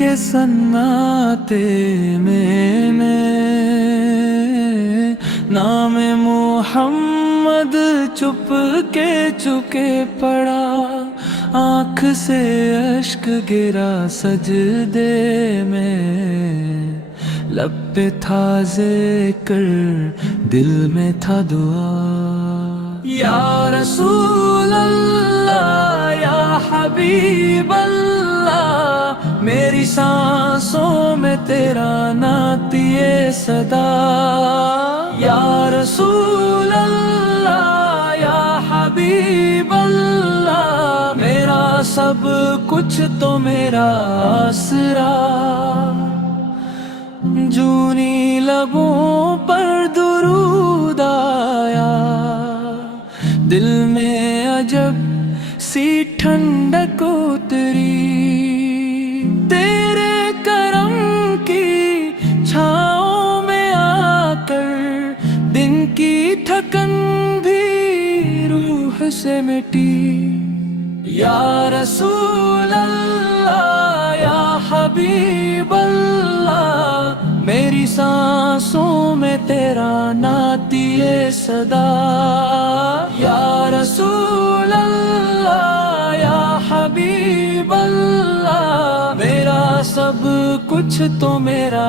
کے سناتے میں نے نام محمد چپ کے پڑا، آنکھ سے اشک گرا سجدے میں، لب پہ تھا ذکر دل میں تھا دعا، یا رسول اللہ یا حبیب اللہ، میری سانسوں میں تیرا نعتیہ صدا، یا رسول اللہ یا حبیب اللہ، میرا سب کچھ تو میرا آسرا، جونی لبوں پر درود آیا، دل میں عجب سی ٹھنڈک اتری، تیرے کرم کی چھاؤں میں آ کر دن کی تھکن بھی روح سے مٹی، یا رسول اللہ یا حبیب اللہ، میری سانسوں میں تیرا نعتیہ صدا، یا رسول اللہ یا حبیب اللہ، میرا سب کچھ تو میرا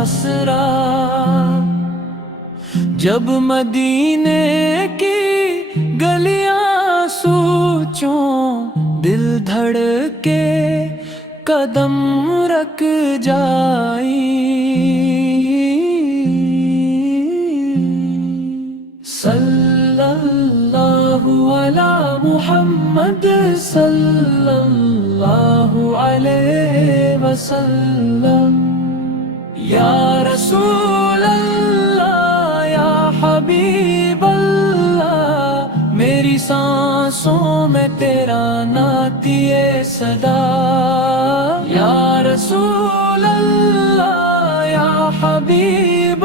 آسرا، جب مدینے کی گلیاں سوچوں دل دھڑ کے قدم رکھ جائی، صلی اللہ علی محمد صلی اللہ علیہ وسلم، یا رسول اللہ یا حبیب اللہ، میری سانسوں میں تیرا نعتیہ صدا، یا رسول اللہ یا حبیب